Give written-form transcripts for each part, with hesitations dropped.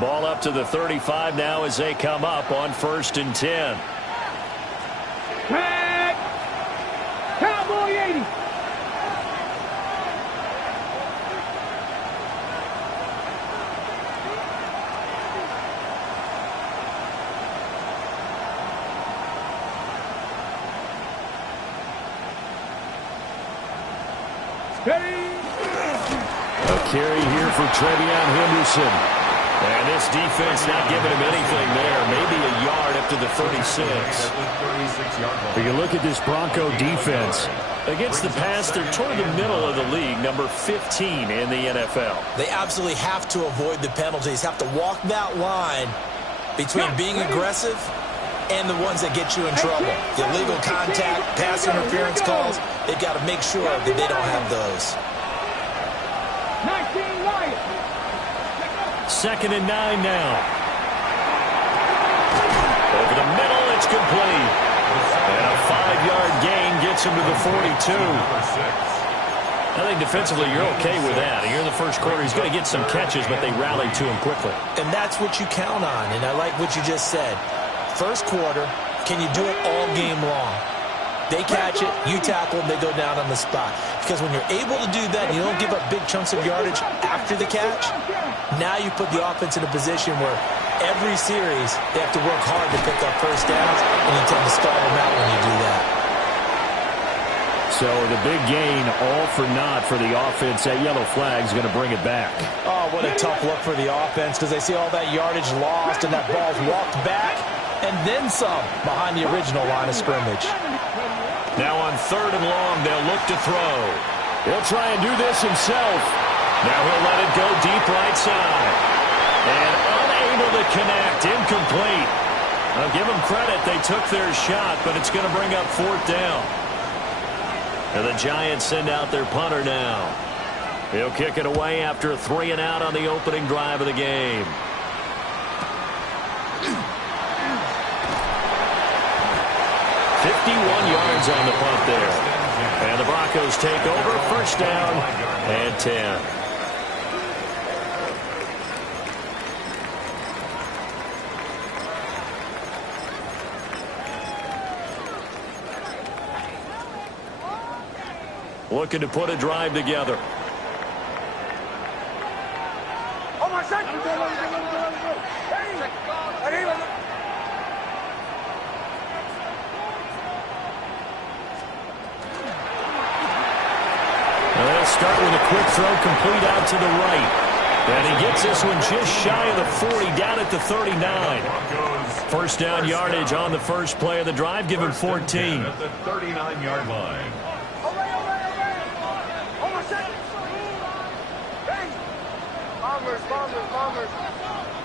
Ball up to the 35 now as they come up on 1st and 10. Cowboy 80. A carry here for Trevion Henderson. And this defense not giving him anything there. Maybe a yard up to the 36. If you look at this Bronco defense, against the pass, they're toward the middle of the league, number 15 in the NFL. They absolutely have to avoid the penalties, have to walk that line between being aggressive and the ones that get you in trouble. The illegal contact, pass interference calls, they've got to make sure that they don't have those. 2nd and 9 now. Over the middle, it's complete. And a 5-yard gain gets him to the 42. I think defensively you're okay with that. Here in the first quarter, he's going to get some catches, but they rallied to him quickly. And that's what you count on, and I like what you just said. First quarter, can you do it all game long? They catch it, you tackle them, they go down on the spot. Because when you're able to do that, and you don't give up big chunks of yardage after the catch, now you put the offense in a position where every series they have to work hard to pick up first downs, and you tend to stall them out when you do that. So the big gain, all for naught for the offense. That yellow flag is going to bring it back. Oh, what a tough look for the offense, because they see all that yardage lost and that ball's walked back and then some behind the original line of scrimmage. Now on 3rd and long, they'll look to throw. He'll try and do this himself. Now he'll let it go deep right side. And unable to connect, incomplete. I'll give them credit, they took their shot, but it's going to bring up 4th down. And the Giants send out their punter now. He'll kick it away after a 3 and out on the opening drive of the game. Yards on the punt there. And the Broncos take over. 1st down and 10. Looking to put a drive together. Oh, my son! They'll start with a quick throw complete out to the right. And he gets this one just shy of the 40, down at the 39. 1st down yardage on the first play of the drive. Give him 14. At the 39-yard line. Bombers.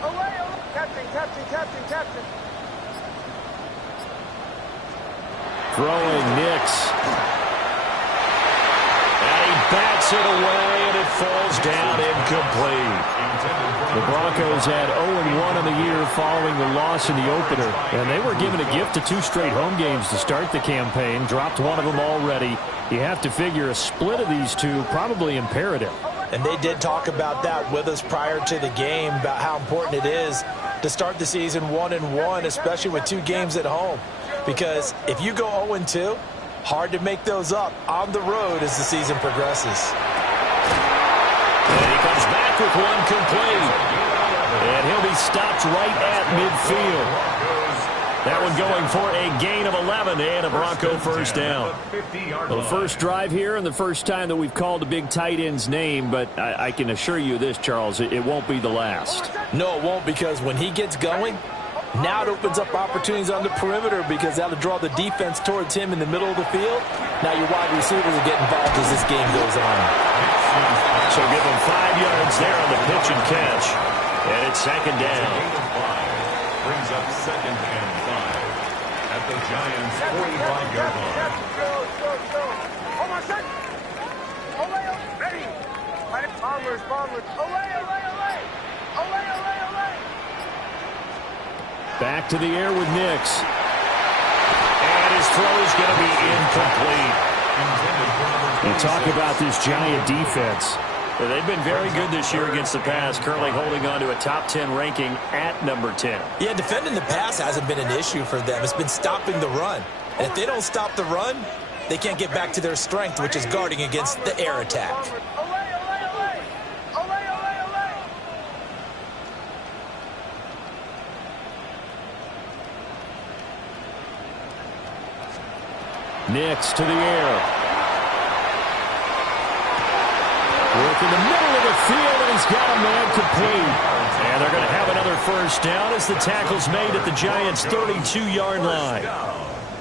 Away. Captain. Throwing Nix. Bats it away, and it falls down incomplete. The Broncos had 0-1 on the year following the loss in the opener, and they were given a gift of 2 straight home games to start the campaign. Dropped one of them already. You have to figure a split of these two probably imperative. And they did talk about that with us prior to the game, about how important it is to start the season 1-1, especially with 2 games at home. Because if you go 0-2, hard to make those up on the road as the season progresses. And he comes back with one complete. And he'll be stopped right at midfield. That one going for a gain of 11 and a Bronco 1st down. The first drive here and the first time that we've called a big tight end's name, but I can assure you this, Charles, it won't be the last. No, it won't, because when he gets going, now it opens up opportunities on the perimeter, because that'll draw the defense towards him in the middle of the field. Now your wide receivers will get involved as this game goes on. So give them 5 yards there on the pitch and catch. And it's 2nd down. Brings up 2nd and 5 at the Giants' 45-yard line. Oh, my son! Away, ready! Bombers! Away! Back to the air with Nix. And his throw is going to be incomplete. You talk about this Giant defense. They've been very good this year against the pass, currently holding on to a top 10 ranking at number 10. Yeah, defending the pass hasn't been an issue for them. It's been stopping the run. And if they don't stop the run, they can't get back to their strength, which is guarding against the air attack. Nix to the air. Work in the middle of the field, and he's got a man complete. And they're going to have another first down as the tackle's made at the Giants' 32-yard line.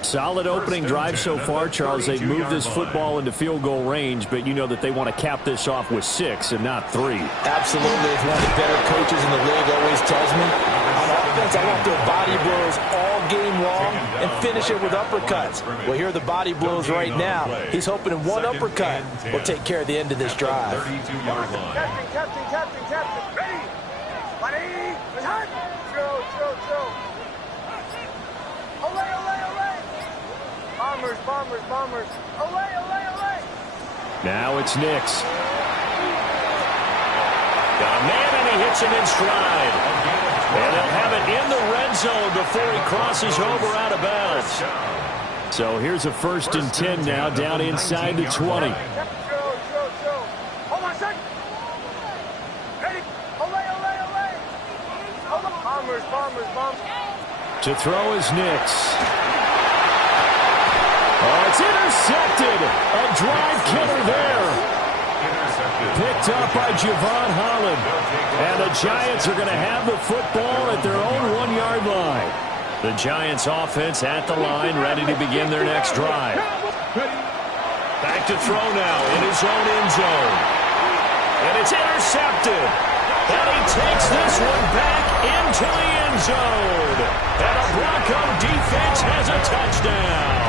Solid opening drive so far, Charles. They've moved this football into field goal range, but you know that they want to cap this off with 6 and not 3. Absolutely. As one of the better coaches in the league always tells me, on offense, I want their body blows all game long and finish it with uppercuts. Well, here are the body blows right now. He's hoping in one uppercut will take care of the end of this drive. Captain. Ready. Buddy. Attack. Throw. Olay. Bombers. Olay. Now it's Nix. Got a man, and he hits him in stride. And they'll have it in the red zone before he crosses over out of bounds. So here's a 1st and 10 now, down inside the 20. Hold on a second. Ready. Olay. Bombers. To throw is Nix. Oh, it's intercepted. A drive killer there. Picked up by Javon Holland. And the Giants are going to have the football at their own 1-yard line. The Giants offense at the line, ready to begin their next drive. Back to throw now in his own end zone. And it's intercepted. And he takes this one back into the end zone. And the Bronco defense has a touchdown.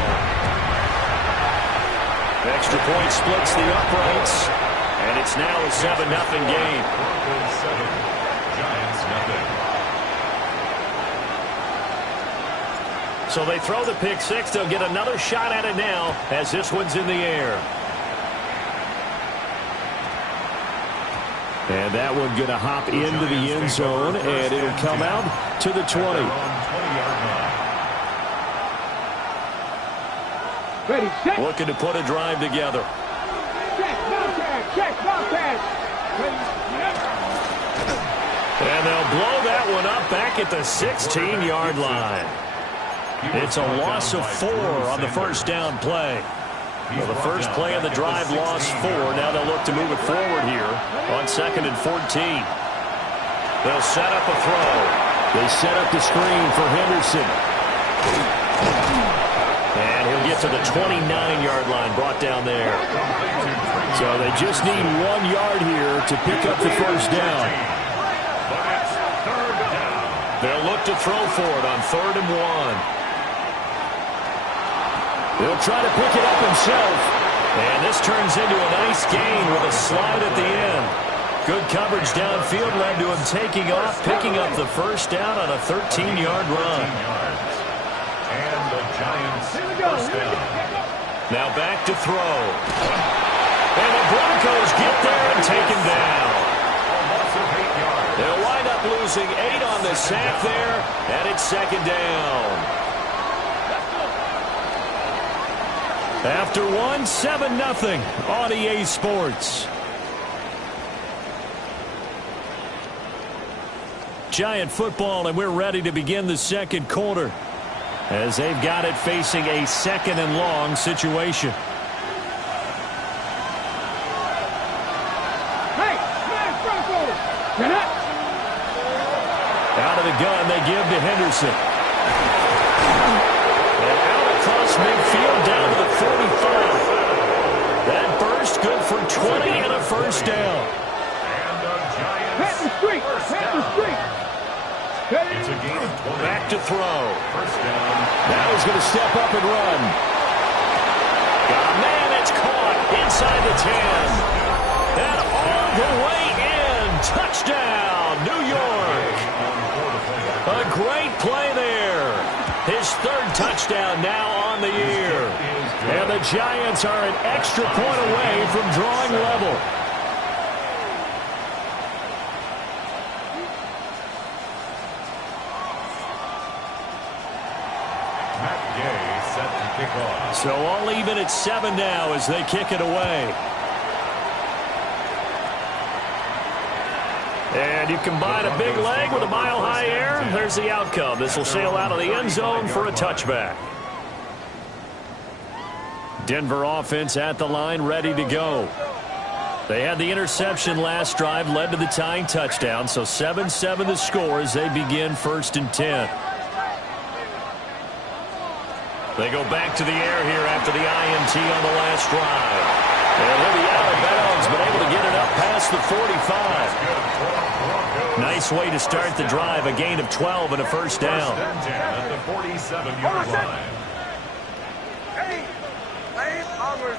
Extra point splits the uprights. And it's now a 7-0 game. Broncos 7, Giants nothing. So they throw the pick 6. They'll get another shot at it now as this one's in the air. And that one going to hop into the end zone, and it'll come out to the 20. Ready, set. Looking to put a drive together. Check, Bobcat. And they'll blow that one up back at the 16-yard line. It's a loss of 4 on the first down play. Well, the first play of the drive lost 4. Now they'll look to move it forward here on 2nd and 14. They'll set up a throw. They set up the screen for Henderson. And he'll get to the 29-yard line, brought down there. So they just need 1 yard here to pick up the first down. They'll look to throw for it on 3rd and 1. He'll try to pick it up himself. And this turns into a nice gain with a slide at the end. Good coverage downfield led to him taking off, picking up the first down on a 13-yard run. And the Giants first down. Now back to throw. And the Broncos get there and take him down. They'll wind up losing 8 on the sack there, and it's 2nd down. After 1, 7-0 on EA Sports. Giant football, and we're ready to begin the second quarter as they've got it facing a 2nd and long situation. Out of the gun, they give to Henderson. And out across midfield, down to the 45. That burst good for 20 and a first down. And the Giants Pat the street. It's a gain of 20. Back to throw. First down. Now he's going to step up and run. Got a man that's caught inside the 10. And all the way in. Touchdown, New York. A great play there. His 3rd touchdown now on the year. And the Giants are an extra point away from drawing level. kickoff. So all even at 7 now as they kick it away. And you combine a big leg with a mile-high air, there's the outcome. This will sail out of the end zone for a touchback. Denver offense at the line, ready to go. They had the interception last drive, led to the tying touchdown, so 7-7 the score as they begin 1st and 10. They go back to the air here after the INT on the last drive. And he'll be out of bounds, but able to get it up past the 45. Nice way to start the drive, a gain of 12 and a first down. First and 10 at the 47-yard line. Hey, onward.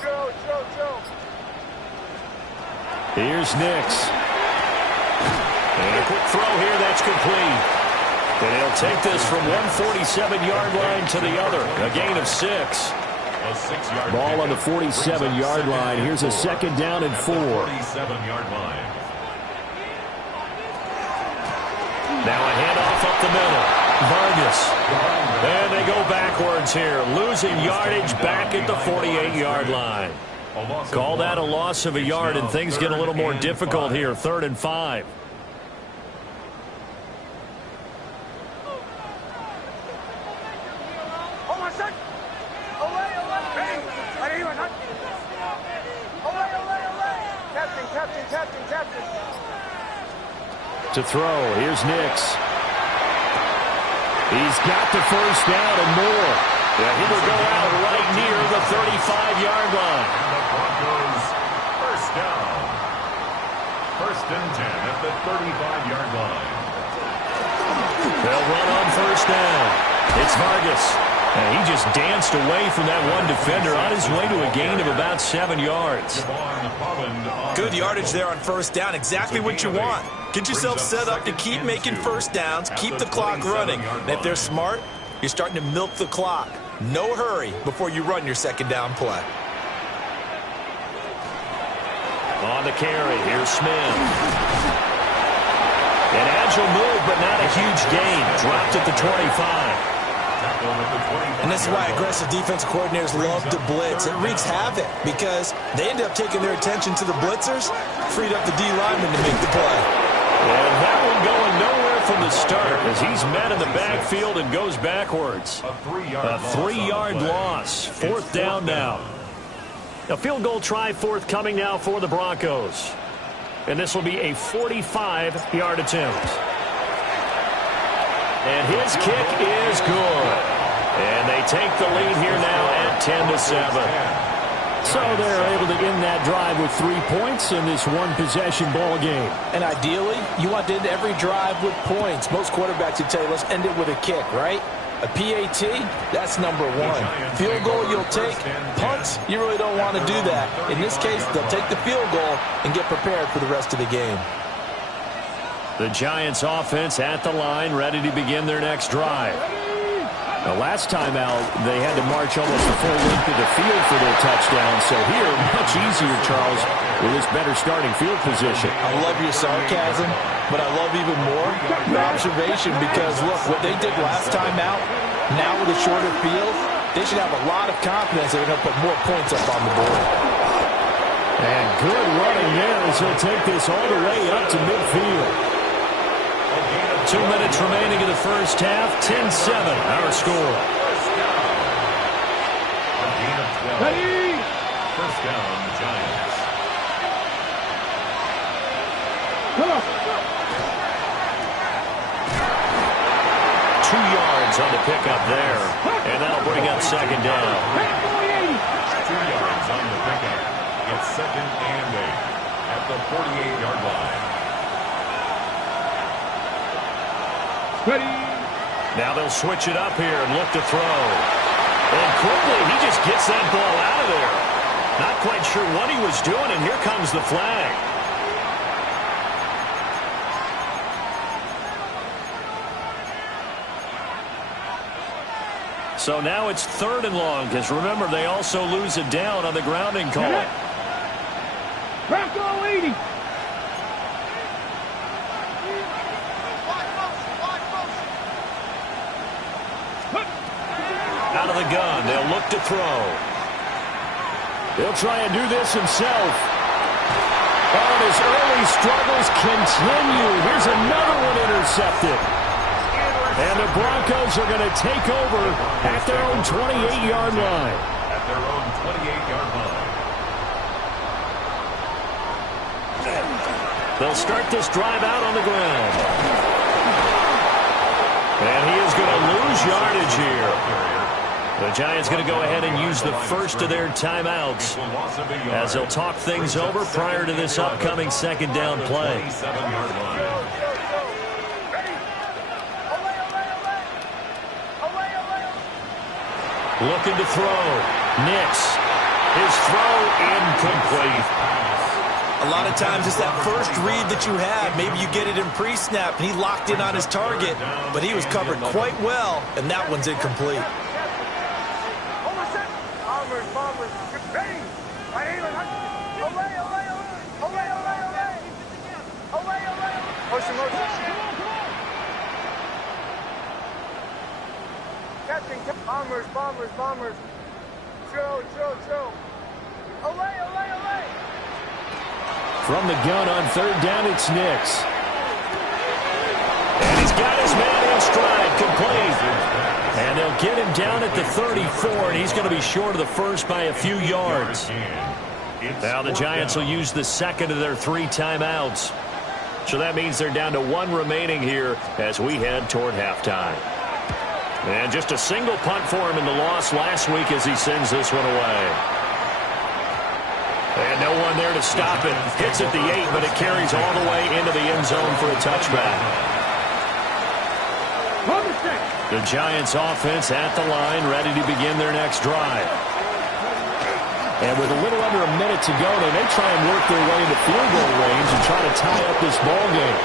Joe. Here's Nix. And a quick throw here, that's complete. And he'll take this from 147-yard line to the other, a gain of 6. A 6-yard Ball on the 47-yard line. Here's a second down and 4. 47-yard line. Now a handoff up the middle. Vargas. And they go backwards here, losing yardage back at the 48-yard line. Call that a loss of a yard, and things get a little more difficult here, 3rd and 5. Captain. To throw, here's Nix. He's got the first down and more. Yeah, he will go out right near the 35-yard line. And the Broncos first down. 1st and 10 at the 35-yard line. They'll run on first down. It's Vargas. And he just danced away from that one defender on his way to a gain of about 7 yards. Good yardage there on first down. Exactly what you want. Get yourself set up to keep making first downs, keep the clock running. And if they're smart, you're starting to milk the clock. No hurry before you run your second down play. On the carry, here's Smith. An agile move, but not a huge gain. Dropped at the 25. And this is why aggressive defensive coordinators love to blitz. It wreaks havoc because they end up taking their attention to the blitzers, freed up the D lineman to make the play. And that one going nowhere from the start as he's met in the backfield and goes backwards. A 3-yard loss. 4th down now. A field goal try forthcoming now for the Broncos. And this will be a 45-yard attempt. And his kick is good. And they take the lead here now at 10-7. So they're able to end that drive with 3 points in this one-possession ball game. And ideally, you want to end every drive with points. Most quarterbacks would tell you, let's end it with a kick, right? A PAT, that's number 1. Field goal you'll take. Punts, you really don't want to do that. In this case, they'll take the field goal and get prepared for the rest of the game. The Giants offense at the line, ready to begin their next drive. The last time out, they had to march almost the full length of the field for their touchdown. So here, much easier, Charles, with this better starting field position. I love your sarcasm, but I love even more your observation because, look, what they did last time out, now with a shorter field, they should have a lot of confidence they're going to put more points up on the board. And good running there as he'll take this all the way up to midfield. 2 minutes remaining in the first half. 10-7, our score. Ready? First down, Giants. 2 yards on the pickup there. And that'll bring up second down. 2 yards on the pickup. It's 2nd and 8 at the 48-yard line. Ready. Now they'll switch it up here and look to throw. And quickly, he just gets that ball out of there. Not quite sure what he was doing, and here comes the flag. So now it's 3rd and long, because remember, they also lose it down on the grounding call. Bronco 80. the gun. They'll look to throw. He'll try and do this himself. And his early struggles continue. Here's another one intercepted. And the Broncos are going to take over at their own 28-yard line. At their own 28-yard line. They'll start this drive out on the ground. And he is going to lose yardage here. The Giants going to go ahead and use the first of their timeouts as they'll talk things over prior to this upcoming second down play. Looking to throw. Nix. His throw incomplete. A lot of times it's that first read that you have. Maybe you get it in pre-snap, and he locked in on his target, but he was covered quite well, and that one's incomplete. Bombers. Chill. Olay. From the gun on third down, it's Nix. And he's got his man in stride, complete. And they'll get him down at the 34, and he's going to be short of the first by a few yards. Now the Giants will use the second of their 3 timeouts. So that means they're down to 1 remaining here as we head toward halftime. And just a single punt for him in the loss last week as he sends this one away. And no one there to stop it. Hits at the 8, but it carries all the way into the end zone for a touchback. The Giants offense at the line, ready to begin their next drive. And with a little under a minute to go, they may try and work their way into field goal range and try to tie up this ball game.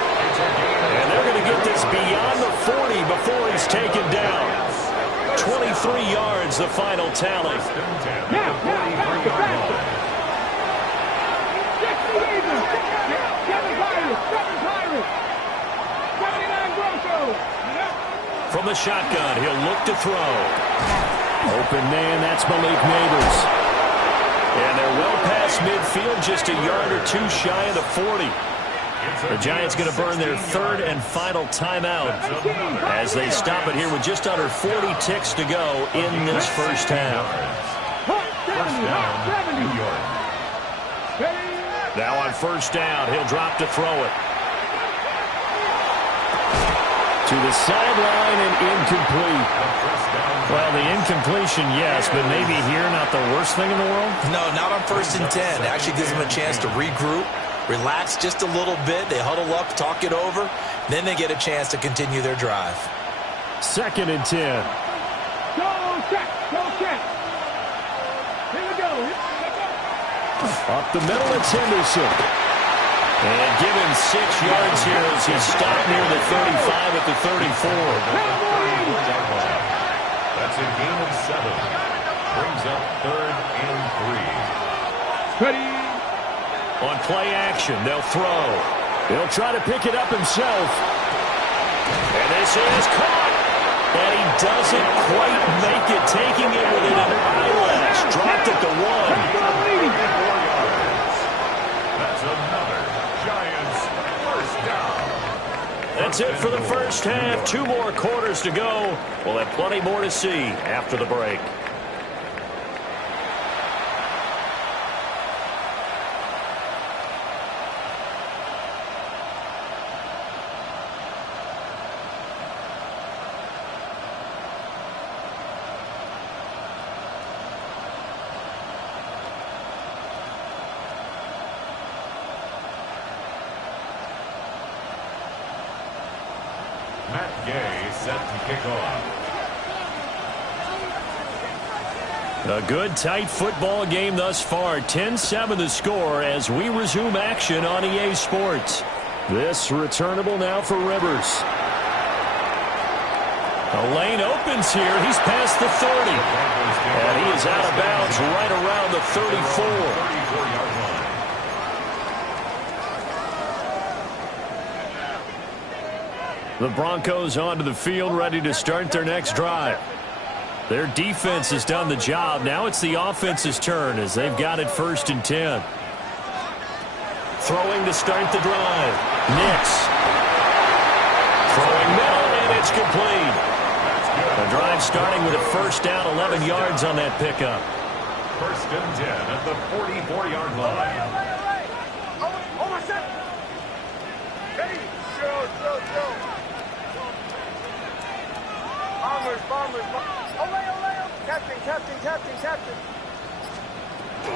And they're going to get this beyond the 40 before he's taken down. 23 yards, the final tally. From the shotgun, he'll look to throw. Open man, that's Malik Neighbors. And they're well past midfield, just a yard or 2 shy of the 40. The Giants going to burn their 3rd and final timeout as they stop it here with just under 40 ticks to go in this first half. Now on first down, he'll drop to throw it. To the sideline and incomplete. Well, the incompletion, yes, but maybe here not the worst thing in the world? No, not on 1st and 10. It actually gives them a chance to regroup, relax just a little bit. They huddle up, talk it over. Then they get a chance to continue their drive. 2nd and 10. Go check. Here we go. Up the middle, it's Henderson. And given 6 yards here as he stopped near the 35 at the 34. That's a gain of 7. Brings up 3rd and 3. Ready. On play action, they'll throw. He'll try to pick it up himself. And this is caught. And he doesn't quite make it, taking it within an eyelash. Dropped at the 1. That's another Giants first down. That's it for the first half. 2 more quarters to go. We'll have plenty more to see after the break. Matt Gay set to kick off. A good, tight football game thus far. 10-7 the score as we resume action on EA Sports. This returnable now for Rivers. The lane opens here. He's past the 30. And he is out of bounds right around the 34. The Broncos onto the field, ready to start their next drive. Their defense has done the job. Now it's the offense's turn as they've got it 1st and 10. Throwing to start the drive. Nix. Throwing middle, and it's complete. The drive starting with a 1st down, 11 yards on that pickup. 1st and 10 at the 44-yard line.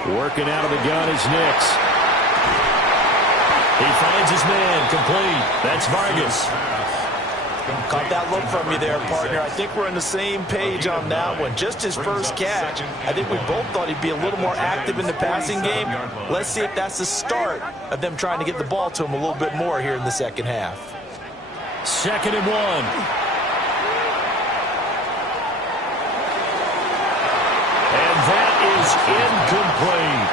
Working out of the gun is Nix. He finds his man, complete. That's Vargas. Caught that look from you there, partner. I think we're on the same page on that one. Just his first catch. I think we both thought he'd be a little more active in the passing game. Let's see if that's the start of them trying to get the ball to him a little bit more here in the second half. 2nd and 1. Incomplete.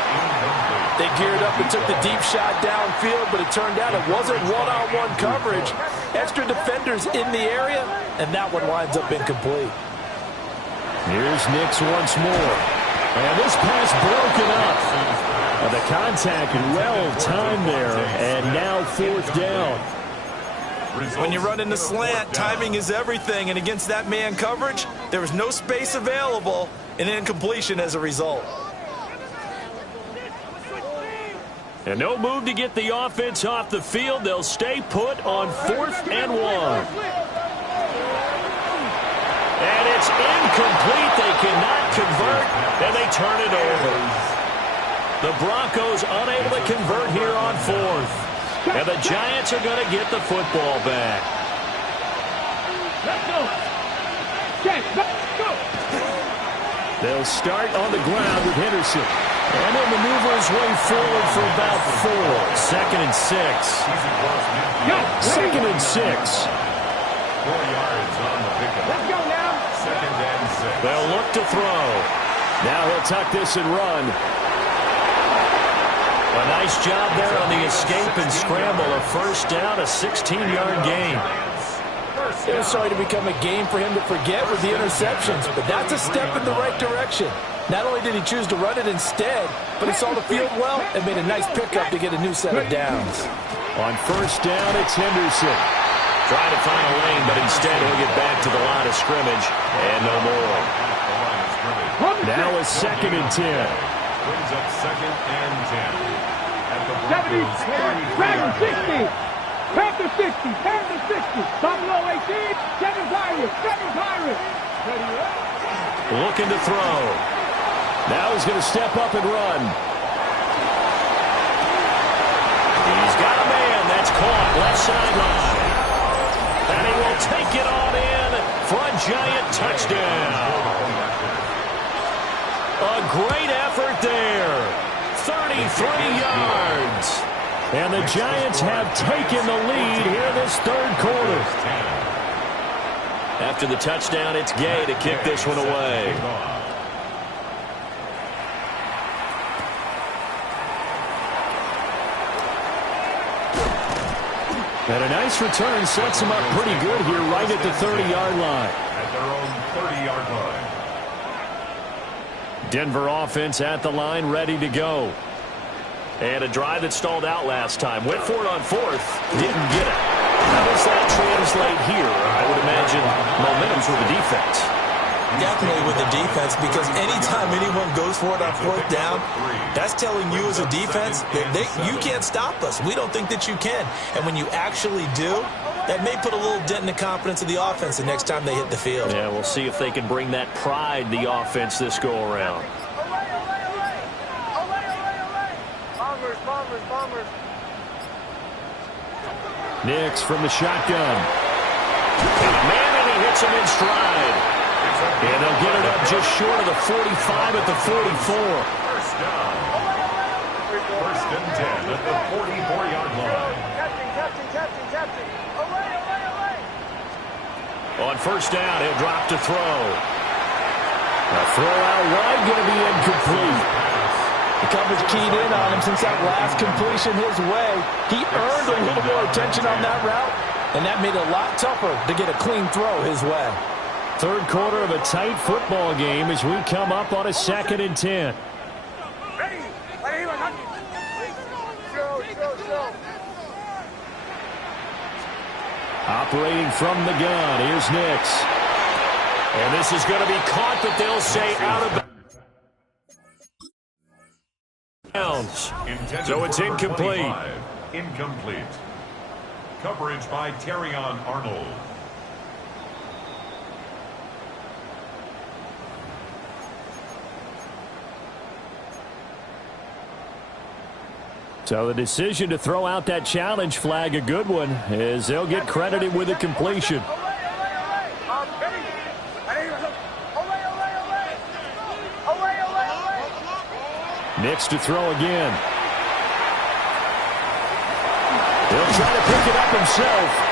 They geared up and took the deep shot downfield, but it turned out it wasn't one-on-one coverage. Extra defenders in the area, and that one winds up incomplete. Here's Nix once more. And this pass broken up. The contact well-timed there, and now 4th down. When you run in the slant, timing is everything, and against that man coverage, there was no space available, and incompletion as a result. And no move to get the offense off the field. They'll stay put on 4th and 1. And it's incomplete. They cannot convert, and they turn it over. The Broncos unable to convert here on 4th. And the Giants are going to get the football back. Let's go. Let's go. They'll start on the ground with Henderson. And he'll maneuver his way forward for about 4. 2nd and 6. 2nd and 6. 4 yards on the pickup. Let's go now. 2nd and 6. They'll look to throw. Now he'll tuck this and run. A nice job there on the escape and scramble. A 1st down, a 16-yard gain. It was starting to become a game for him to forget with the interceptions, but that's a step in the right direction. Not only did he choose to run it instead, but he saw the field well and made a nice pickup to get a new set of downs. On 1st down, it's Henderson. Trying to find a lane, but instead he'll get back to the line of scrimmage and no more. Now a 2nd and 10. Brings up 2nd and 10. At the 70, Broncos' 60, Panther 60, Panther 60, Buffalo 18, 7 Pirates, 7 Pirates. Looking to throw. Now he's going to step up and run. He's got a man that's caught left sideline. And he will take it on in for a Giant touchdown. A great effort there. 33 yards. And the Giants have taken the lead here this 3rd quarter. After the touchdown, it's Gay to kick this one away. And a nice return sets them up pretty good here right at the 30-yard line. At their own 30-yard line. Denver offense at the line, ready to go. And a drive that stalled out last time. Went for it on 4th. Didn't get it. How does that translate here? I would imagine momentum for the defense. Definitely with the defense, because anytime anyone goes for it on 4th down, that's telling you as a defense that you can't stop us. We don't think that you can. And when you actually do, that may put a little dent in the confidence of the offense the next time they hit the field. Yeah, we'll see if they can bring that pride, the offense, this go-around. Bombers. Nix from the shotgun. And a man, and he hits him in stride. And they'll get it up just short of the 45 at the 44. 1st down. 1st and 10 at the 44-yard line. Captain. On 1st down, he'll drop to throw. A throw out wide, going to be incomplete. The coverage keyed in on him since that last completion his way. He earned a little more attention on that route, and that made it a lot tougher to get a clean throw his way. Third quarter of a tight football game as we come up on a 2nd and 10. Operating from the gun, here's Nix. And this is going to be caught, but they'll say out of bounds. So it's incomplete. Incomplete. Coverage by Terrion Arnold. So the decision to throw out that challenge flag, a good one, as they'll get credited with a completion. Nix to throw again. He'll try to pick it up himself.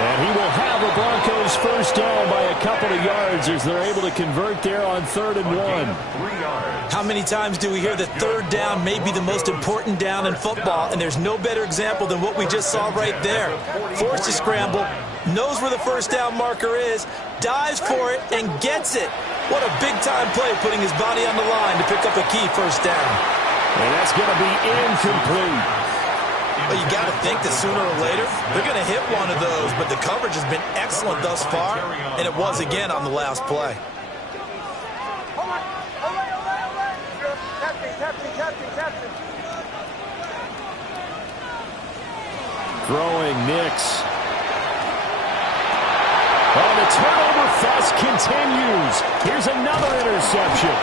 And he will have a Broncos first down by a couple of yards as they're able to convert there on 3rd and 1. How many times do we hear that third down may be the most important down in football, and there's no better example than what we just saw right there. Forced to scramble, knows where the first down marker is, dives for it, and gets it. What a big-time play, putting his body on the line to pick up a key first down. And that's going to be incomplete. Well, you got to think that sooner or later they're going to hit one of those, but the coverage has been excellent thus far, and it was again on the last play. Throwing Nix. Oh, the turnover fuss continues. Here's another interception.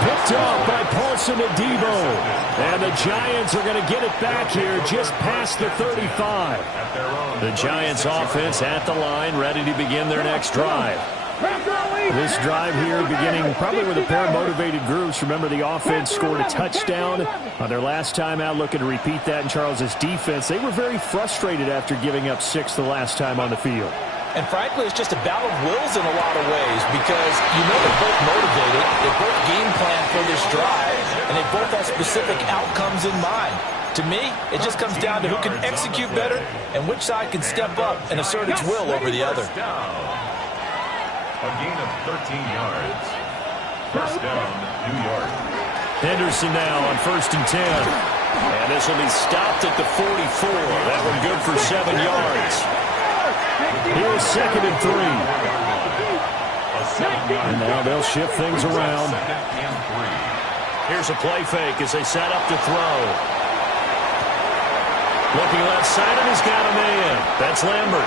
Picked off by Paulson Adebo. And the Giants are going to get it back here just past the 35. The Giants offense at the line, ready to begin their next drive. This drive here beginning probably with a pair of motivated groups. Remember, the offense scored a touchdown on their last time out, looking to repeat that in Charles's defense. They were very frustrated after giving up 6 the last time on the field. And frankly, it's just a battle of wills in a lot of ways because you know they're both motivated, they both game plan for this drive, and they both have specific outcomes in mind. To me, it just comes down to who can execute better and which side can step up and assert its will over the other. A gain of 13 yards. First down, New York. Henderson now on 1st and 10. And this will be stopped at the 44. That one good for 7 yards. Here's 2nd and 3. And now they'll shift things around. Here's a play fake as they set up to throw. Looking left side, and he's got a man. That's Lambert.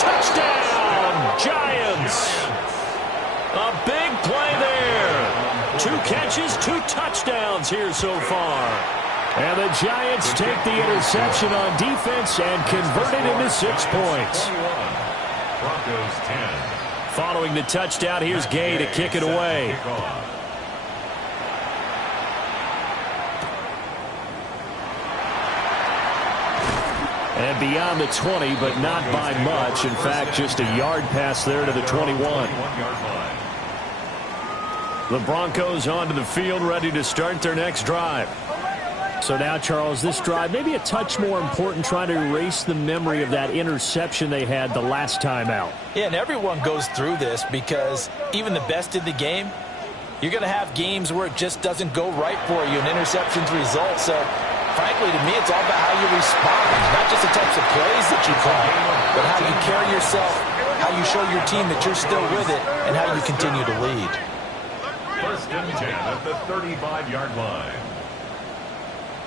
Touchdown, Giants. A big play there. 2 catches, 2 touchdowns here so far. And the Giants take the interception on defense and convert it into 6 points. Broncos 10. Following the touchdown, here's Gay to kick it away. And beyond the 20, but not by much. In fact, just a yard pass there to the 21. The Broncos onto the field, ready to start their next drive. So now, Charles, this drive maybe a touch more important, trying to erase the memory of that interception they had the last time out. Yeah, and everyone goes through this because even the best in the game, you're going to have games where it just doesn't go right for you, and interceptions result. So, frankly, to me, it's all about how you respond, not just the types of plays that you call, but how you carry yourself, how you show your team that you're still with it, and how you continue to lead. 1st and 10 at the 35-yard line.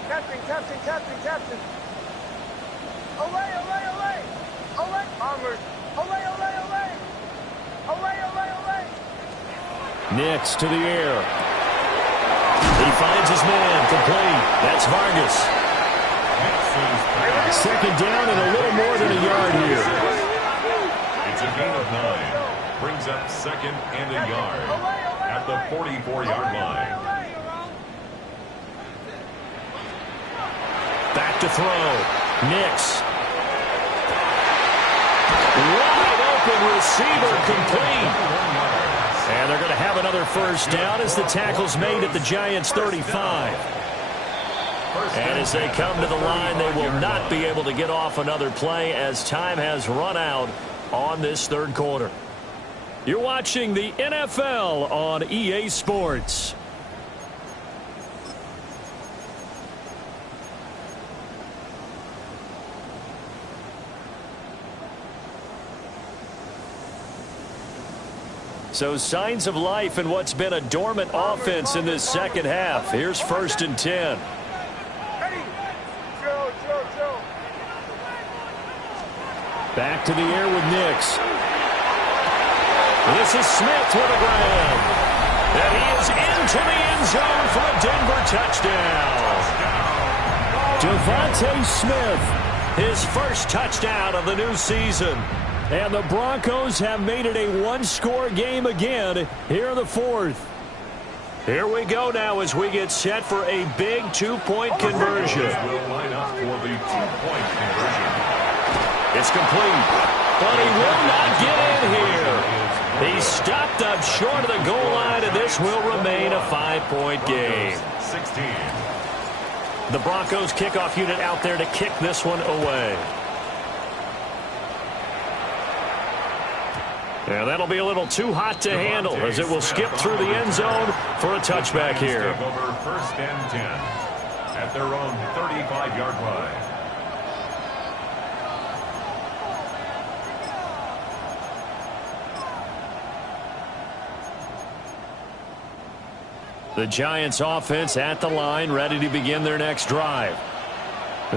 Captain. Away. Armors. Away. Nix to the air. He finds his man, complete. That's Vargas. 2nd down and a little more than a yard here. It's a gain of 9. Brings up 2nd and a yard at the 44-yard line. Back to throw. Nix. Wide open receiver, complete. And they're going to have another first down as the tackle's made at the Giants' 35. And as they come to the line, they will not be able to get off another play as time has run out on this 3rd quarter. You're watching the NFL on EA Sports. So signs of life in what's been a dormant offense in this second half. Here's 1st and 10. Back to the air with Nix. This is Smith with a grab. And he is into the end zone for a Denver touchdown. Devontae Smith, his first touchdown of the new season. And the Broncos have made it a one-score game again here in the 4th. Here we go now as we get set for a big two-point conversion. Will line up for the two-point conversion. It's complete, but he will not get in here. He stopped up short of the goal line, and this will remain a 5-point game. 16. The Broncos kickoff unit out there to kick this one away. And that'll be a little too hot to handle as it will skip through the end zone for a touchback here. Over 1st and 10 at their own 35-yard line. The Giants offense at the line, ready to begin their next drive.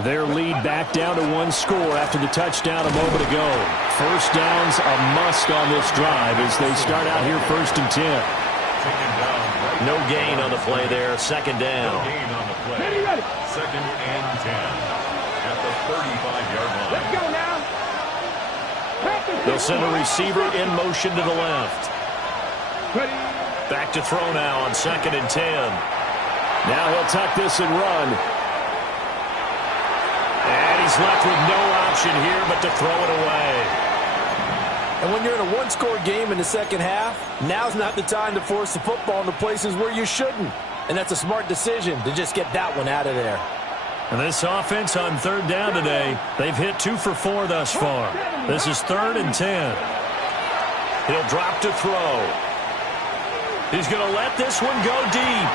Their lead back down to one score after the touchdown a moment ago. First down's a must on this drive as they start out here 1st and 10. No gain on the play there. 2nd down. No gain on the play. 2nd and 10 at the 35-yard line. Let's go now. They'll send a receiver in motion to the left. Back to throw now on 2nd and 10. Now he'll tuck this and run. And he's left with no option here but to throw it away. And when you're in a one-score game in the second half, now's not the time to force the football into places where you shouldn't. And that's a smart decision to just get that one out of there. And this offense on 3rd down today, they've hit 2 for 4 thus far. This is 3rd and 10. He'll drop to throw. He's going to let this one go deep.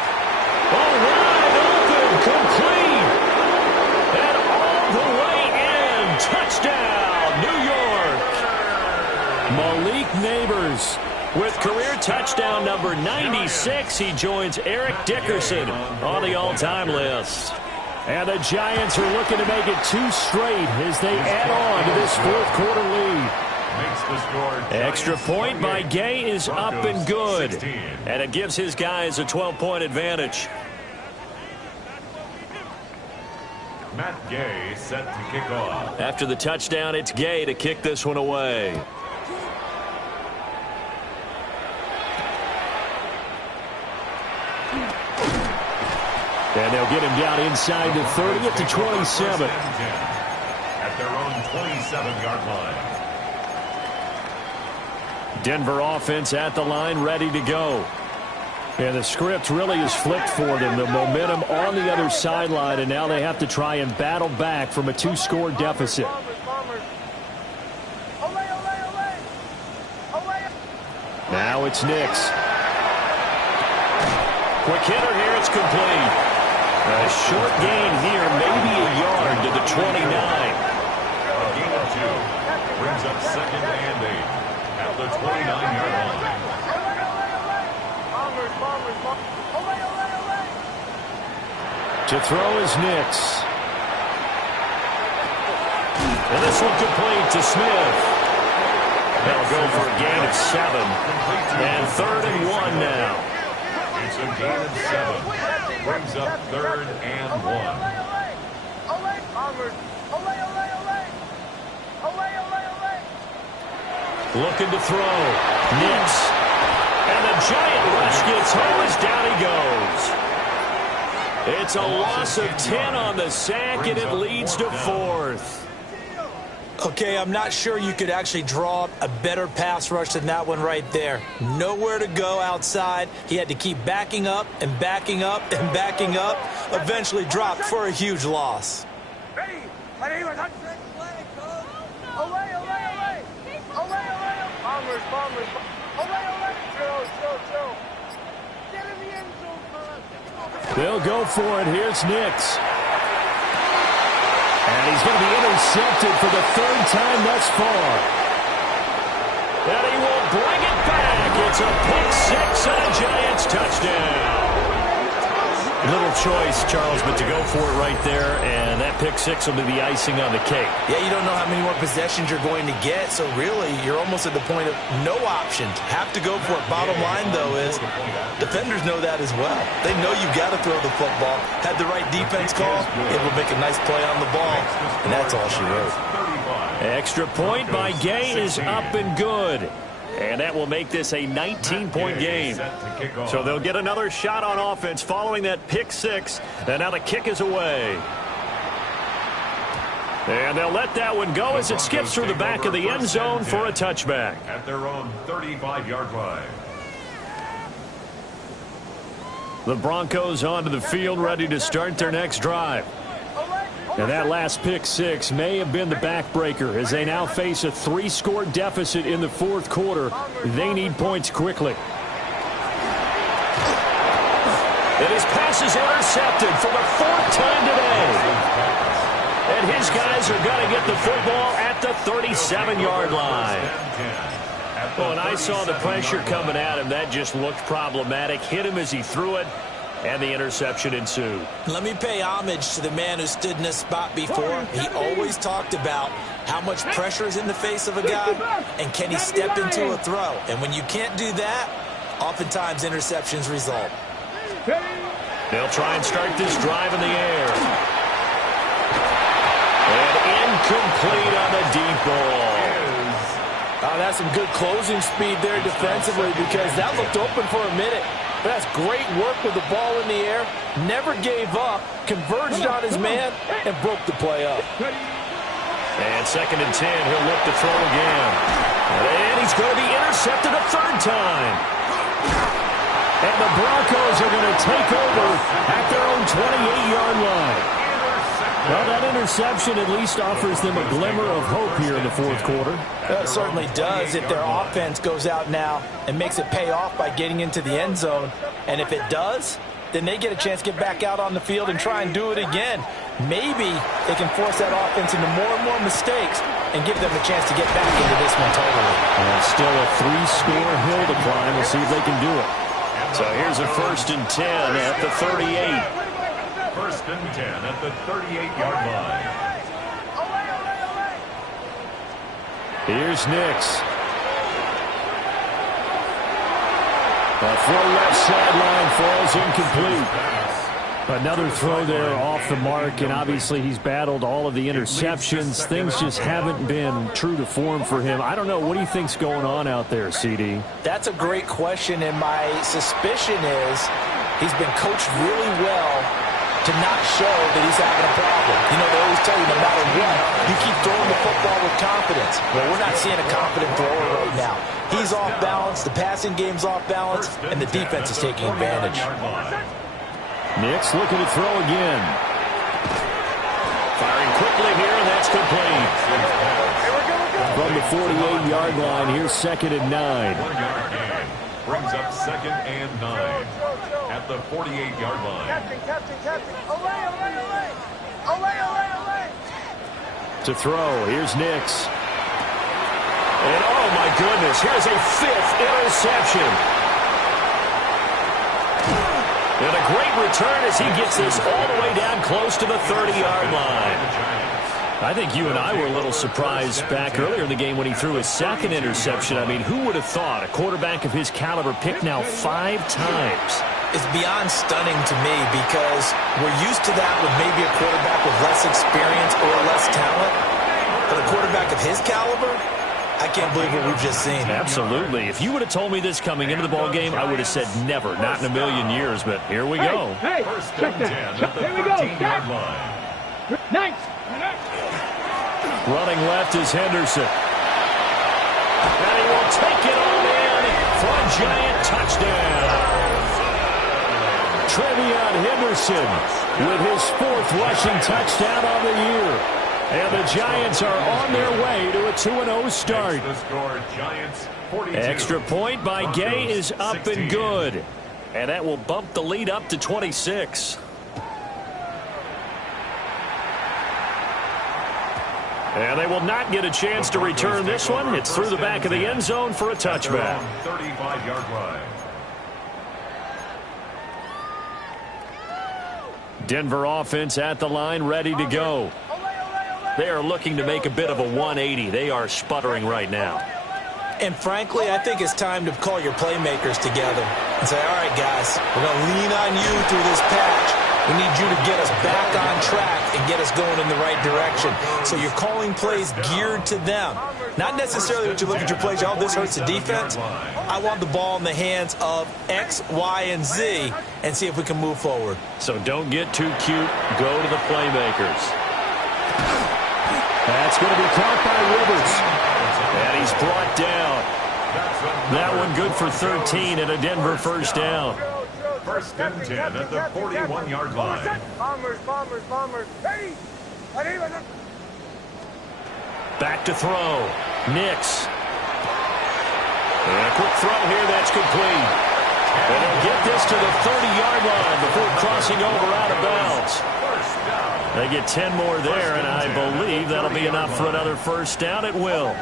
Oh, wide open, complete. And all the way in. Touchdown, New York. Malik Neighbors with career touchdown number 96. He joins Eric Dickerson on the all-time list. And the Giants are looking to make it 2 straight as they add on to this 4th quarter lead. Makes the score. Extra point by Gay is up and good. 16. And it gives his guys a 12-point advantage. Matt Gay set to kick off. After the touchdown, it's Gay to kick this one away. And they'll get him down inside the 30 to 27. At their own 27-yard line. Denver offense at the line, ready to go. And the script really is flipped for them. The momentum on the other sideline, and now they have to try and battle back from a 2-score deficit. Now it's Nix. Quick hitter here, it's complete. A short gain here, maybe a yard to the 29. A gain of 2 brings up 2nd and 8 at the 29-yard line. To throw is Nix. And this one complete to Smith. They'll go for a gain of 7. And 3rd and 1 now. It's a gain of 7. Brings up 3rd and 1. Looking to throw. Nix. And the giant rush gets home as down he goes. It's a loss of 10 on the sack, and it leads to 4th. Okay, I'm not sure you could actually draw up a better pass rush than that one right there. Nowhere to go outside. He had to keep backing up and backing up and backing up. Eventually dropped for a huge loss. They'll go for it. Here's Nix. And he's going to be intercepted for the third time thus far. And he will bring it back. It's a pick six and a Giants touchdown. Little choice, Charles, but to go for it right there, and that pick six will be the icing on the cake. Yeah, you don't know how many more possessions you're going to get, so really you're almost at the point of no options. Have to go for it. Bottom line, though, is defenders know that as well. They know you've got to throw the football. Had the right defense call, able to make a nice play on the ball, and that's all she wrote. Extra point by Gay is up and good. And that will make this a 19-point game. So they'll get another shot on offense following that pick six. And now the kick is away. And they'll let that one go as it skips through the back of the end zone for a touchback. At their own 35-yard line. The Broncos onto the field, ready to start their next drive. And that last pick six may have been the backbreaker as they now face a 3-score deficit in the fourth quarter. They need points quickly. And his pass is intercepted for the fourth time today. And his guys are going to get the football at the 37-yard line. Well, and I saw the pressure coming at him. That just looked problematic. Hit him as he threw it. And the interception ensued. Let me pay homage to the man who stood in this spot before. He always talked about how much pressure is in the face of a guy and can he step into a throw. And when you can't do that, oftentimes interceptions result. They'll try and start this drive in the air. And incomplete on the deep ball. That's some good closing speed there defensively because that looked open for a minute. That's great work with the ball in the air. Never gave up, converged on his man, and broke the play up. And 2nd and 10, he'll look to throw again. And he's going to be intercepted a third time. And the Broncos are going to take over at their own 28-yard line. Well, that interception at least offers them a glimmer of hope here in the fourth quarter. Well, it certainly does if their offense goes out now and makes it pay off by getting into the end zone. And if it does, then they get a chance to get back out on the field and try and do it again. Maybe they can force that offense into more and more mistakes and give them a chance to get back into this one totally. Still a 3-score hill to climb. We'll see if they can do it. So here's a 1st and 10 at the 38. 1st and 10 at the 38-yard line. Here's Nix. A throw left sideline falls incomplete. Another throw there off the mark, and obviously he's battled all of the interceptions. Things just haven't been true to form for him. I don't know. What do you think's going on out there, CD? That's a great question, and my suspicion is he's been coached really well to not show that he's having a problem. You know, they always tell you no matter what, you keep throwing the football with confidence. Well, we're not seeing a confident thrower right now. He's off balance, the passing game's off balance, and the defense is taking advantage. Nix looking to throw again. Firing quickly here, and that's complete. From the 48-yard line, here's 2nd and 9. 1-yard gain brings up 2nd and 9 at the 48-yard line. To throw, here's Nix. And oh my goodness, here's a 5th interception. And a great return as he gets this all the way down close to the 30-yard line. I think you and I were a little surprised back earlier in the game when he threw his 2nd interception. I mean, who would have thought a quarterback of his caliber picked now 5 times? It's beyond stunning to me because we're used to that with maybe a quarterback with less experience or less talent. But a quarterback of his caliber, I can't believe what we've just seen. Absolutely. If you would have told me this coming into the ball game, I would have said never, not in a million years. But here we go. Hey, 1st check and 10 that. at the Here we go. 13-yard line. Nice. Running left is Henderson. And he will take it all in for a Giant touchdown. Trevion Henderson with his 4th rushing touchdown on the year. And the Giants are on their way to a 2-0 start. The score, Giants 42. Extra point by Gay is up 16. and good. And that will bump the lead up to 26. And they will not get a chance to return this one. It's through the back of the end zone for a touchback. 35-yard line. Denver offense at the line, ready to go. They are looking to make a bit of a 180. They are sputtering right now. And frankly, I think it's time to call your playmakers together and say, all right, guys, we're going to lean on you through this patch. We need you to get us back on track and get us going in the right direction. So you're calling plays geared to them. Not necessarily when you look at your plays, oh, this hurts the defense. I want the ball in the hands of X, Y, and Z and see if we can move forward. So don't get too cute. Go to the playmakers. That's going to be caught by Rivers. And he's brought down. That one good for 13 and a Denver first down. First and 10 at the 41-yard line. Bombers. Hey! Back to throw. Nix. And a quick throw here that's complete. And they'll get this to the 30-yard line before crossing over out of bounds. They get 10 more there, and I believe that'll be enough for another first down. It will.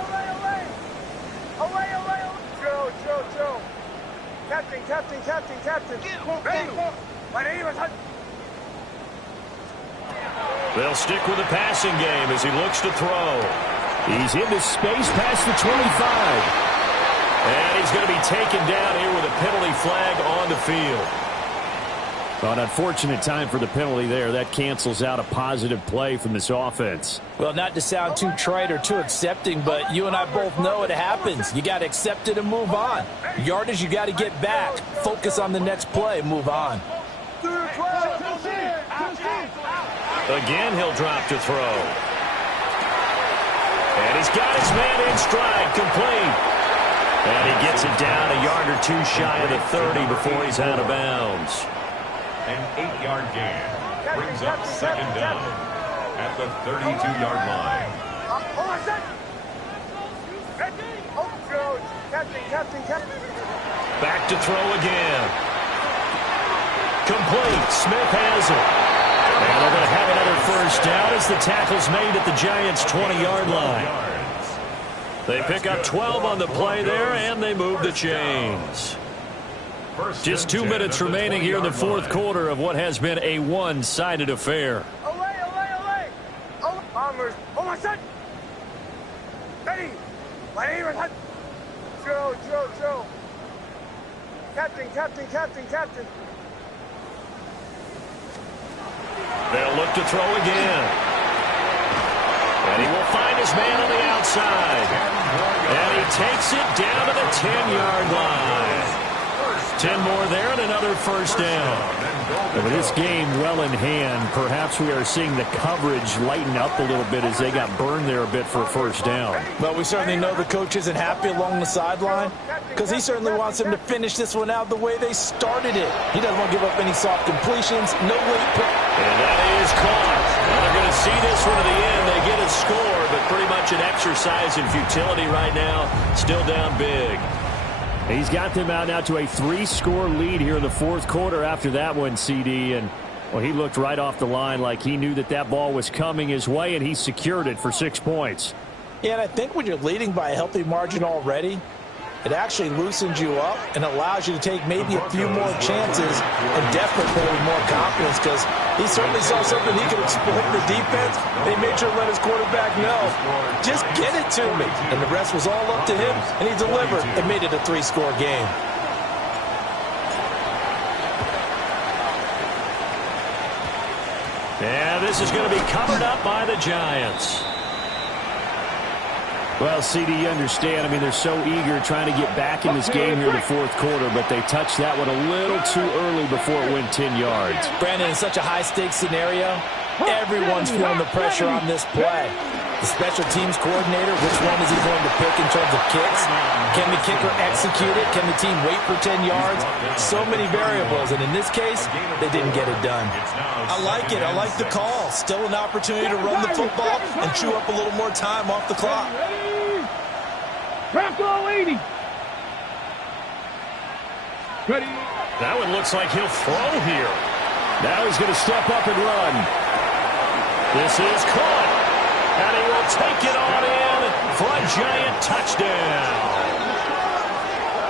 Joe. Captain. Ready? My name is... They'll stick with the passing game as he looks to throw. He's into space past the 25. And he's going to be taken down here with a penalty flag on the field. Well, an unfortunate time for the penalty there. That cancels out a positive play from this offense. Well, not to sound too trite or too accepting, but you and I both know it happens. You got to accept it and move on. Yardage, you got to get back. Focus on the next play. Move on. Again, he'll drop to throw. And he's got his man in stride, complete. And he gets it down a yard or two shy of the 30 before he's out of bounds. An 8-yard gain brings up second down at the 32-yard line. Captain. Back to throw again. Complete. Smith has it. And they're going to have another first down as the tackle's made at the Giants' 20-yard line. They pick up 12 on the play there, and they move the chains. Just 2 minutes remaining here in the fourth quarter of what has been a one-sided affair. Olay. Bombers. Oh, my son. Ready. My name is... Joe. Captain. They'll look to throw again. And he will find his man on the outside. And he takes it down to the 10-yard line. 10 more there and another first down. And with this game well in hand, perhaps we are seeing the coverage lighten up a little bit as they got burned there a bit for a first down. Well, we certainly know the coach isn't happy along the sideline because he certainly wants them to finish this one out the way they started it. He doesn't want to give up any soft completions, no late play. And that is caught. Well, they're going to see this one to the end. They get a score, but pretty much an exercise in futility right now. Still down big. He's got them out now to a 3-score lead here in the fourth quarter after that one, CD. And, well, he looked right off the line like he knew that ball was coming his way, and he secured it for 6 points. Yeah, and I think when you're leading by a healthy margin already, it actually loosens you up and allows you to take maybe a few more chances and definitely play with more confidence because he certainly saw something he could exploit in the defense. They made sure to let his quarterback know, just get it to me. And the rest was all up to him, and he delivered and made it a 3-score game. Yeah, this is going to be covered up by the Giants. Well, CD, you understand. I mean, they're so eager trying to get back in this game here in the fourth quarter, but they touched that one a little too early before it went 10 yards. Brandon, in such a high-stakes scenario, Everyone's feeling the pressure on this play. The special teams coordinator, which one is he going to pick in terms of kicks? Can the kicker execute it? Can the team wait for 10 yards? So many variables, and in this case, they didn't get it done. I like it. I like the call. Still an opportunity to run the football and chew up a little more time off the clock. Bronco 80. Ready. That one looks like he'll throw here. Now he's going to step up and run. This is caught. And he will take it on in for a giant touchdown.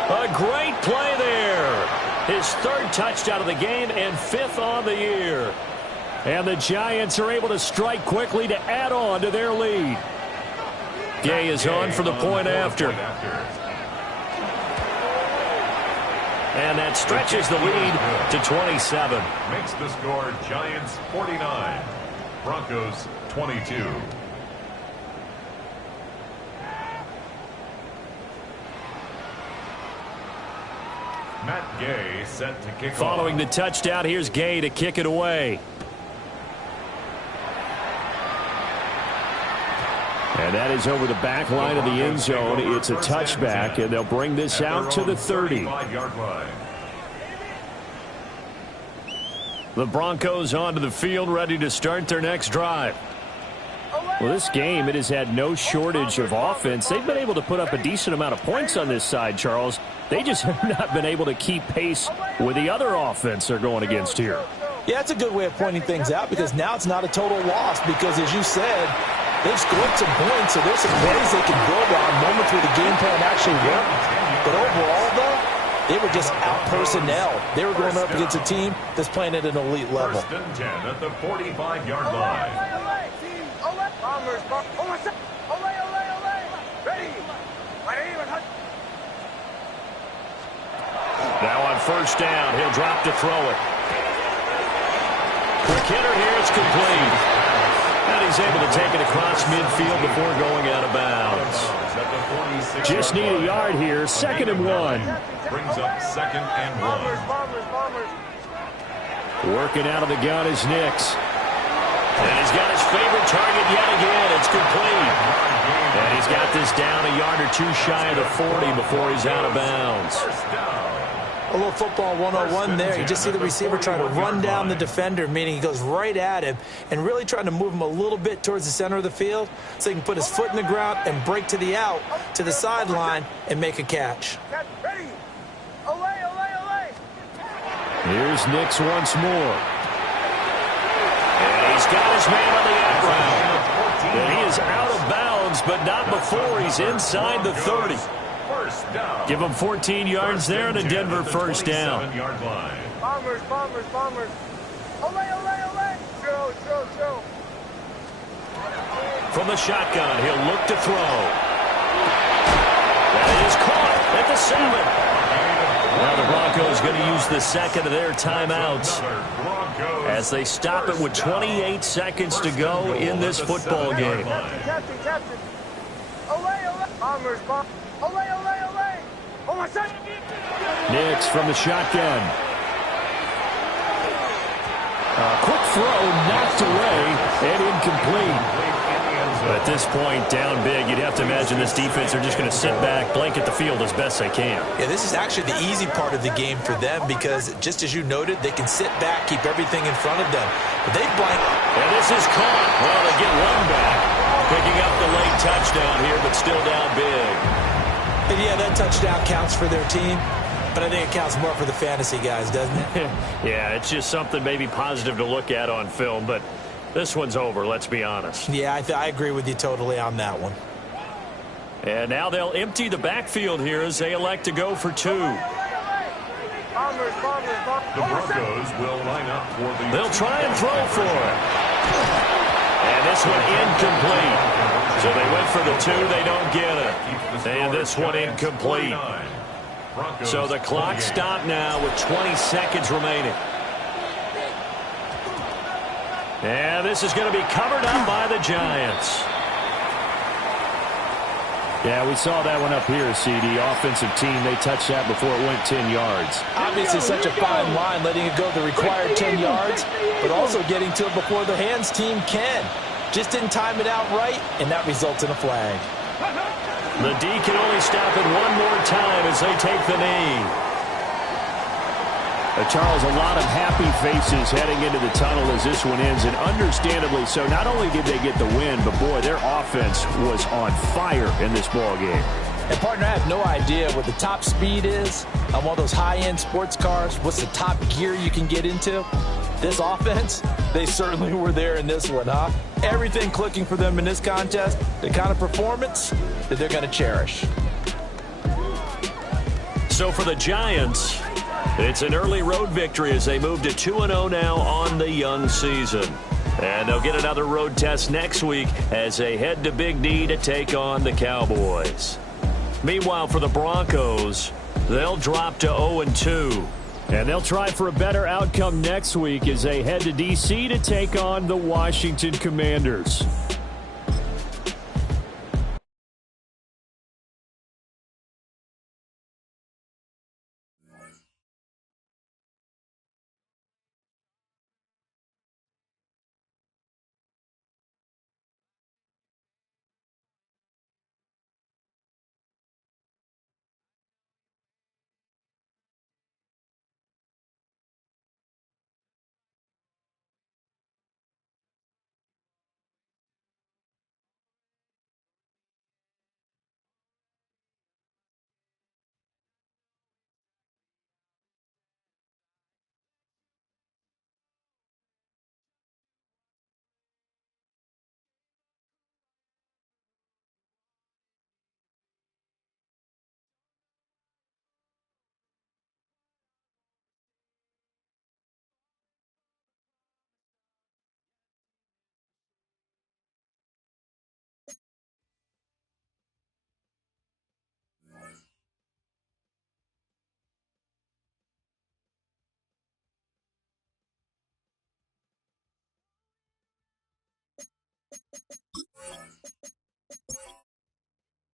A great play there. His third touchdown of the game and fifth on the year. And the Giants are able to strike quickly to add on to their lead. Gay is on for the point after. And that stretches the lead to 27. Makes the score Giants 49, Broncos 22. Matt Gay set to kick off. Following the touchdown, here's Gay to kick it away. And that is over the back line of the end zone. It's a touchback, and they'll bring this out to the 30. The Broncos onto the field, ready to start their next drive. Well, this game, it has had no shortage of offense. They've been able to put up a decent amount of points on this side, Charles. They just have not been able to keep pace with the other offense they're going against here. Yeah, it's a good way of pointing things out because now it's not a total loss because, as you said, they've scored some points, so there's some plays they can build on, moments where the game plan actually worked. But overall, though, they were just out-personnel. They were going up against a team that's playing at an elite level. First and 10 at the 45-yard line. Now on first down, he'll drop to throw it. Quick hitter here, it's complete. And he's able to take it across midfield before going out of bounds. Just need a yard here, 2nd and 1. Brings up 2nd and 1. Working out of the gun is Nix. And he's got his favorite target yet again. It's complete. And he's got this down a yard or two shy of the 40 before he's out of bounds. A little football 101 there. You just see the receiver trying to run down the defender, meaning he goes right at him and really trying to move him a little bit towards the center of the field so he can put his foot in the ground and break to the out, to the sideline, and make a catch. Here's Nix once more. And he's got his man on the out route. And he is out of bounds, but not before he's inside the 30. Give him 14 yards there and a Denver first down. Bombers. Show. From the shotgun, he'll look to throw. That is caught at the 7. Now the Broncos going to use the second of their timeouts as they stop it with 28 seconds to go in this football game. Captain. Bombers. Oh, my son. Nix from the shotgun. Quick throw, knocked away, and incomplete. But at this point, down big, you'd have to imagine this defense are just going to sit back, blanket the field as best they can. Yeah, this is actually the easy part of the game for them because, just as you noted, they can sit back, keep everything in front of them. But they blank. And this is caught. Well, they get one back. Picking up the late touchdown here, but still down big. And yeah, that touchdown counts for their team, but I think it counts more for the fantasy guys, doesn't it? Yeah, it's just something maybe positive to look at on film, but this one's over, let's be honest. Yeah, I agree with you totally on that one. And now they'll empty the backfield here as they elect to go for 2. The Broncos will line up for the... They'll try and throw for it. And this one incomplete. So they went for the 2, they don't get it. And this one incomplete. So the clock stopped now with 20 seconds remaining. And this is going to be covered up by the Giants. Yeah, we saw that one up here, CD. Offensive team, they touched that before it went 10 yards. Obviously such a fine line, letting it go the required 10 yards, but also getting to it before the hands team can. Just didn't time it out right, and that results in a flag. The D can only stop it one more time as they take the knee. Charles, a lot of happy faces heading into the tunnel as this one ends, and understandably so. Not only did they get the win, but, boy, their offense was on fire in this ball game. And, partner, I have no idea what the top speed is on one of those high-end sports cars. What's the top gear you can get into? This offense, they certainly were there in this one, huh? Everything clicking for them in this contest, the kind of performance that they're going to cherish. So for the Giants, it's an early road victory as they move to 2-0 now on the young season. And they'll get another road test next week as they head to Big D to take on the Cowboys. Meanwhile, for the Broncos, they'll drop to 0-2. And they'll try for a better outcome next week as they head to D.C. to take on the Washington Commanders.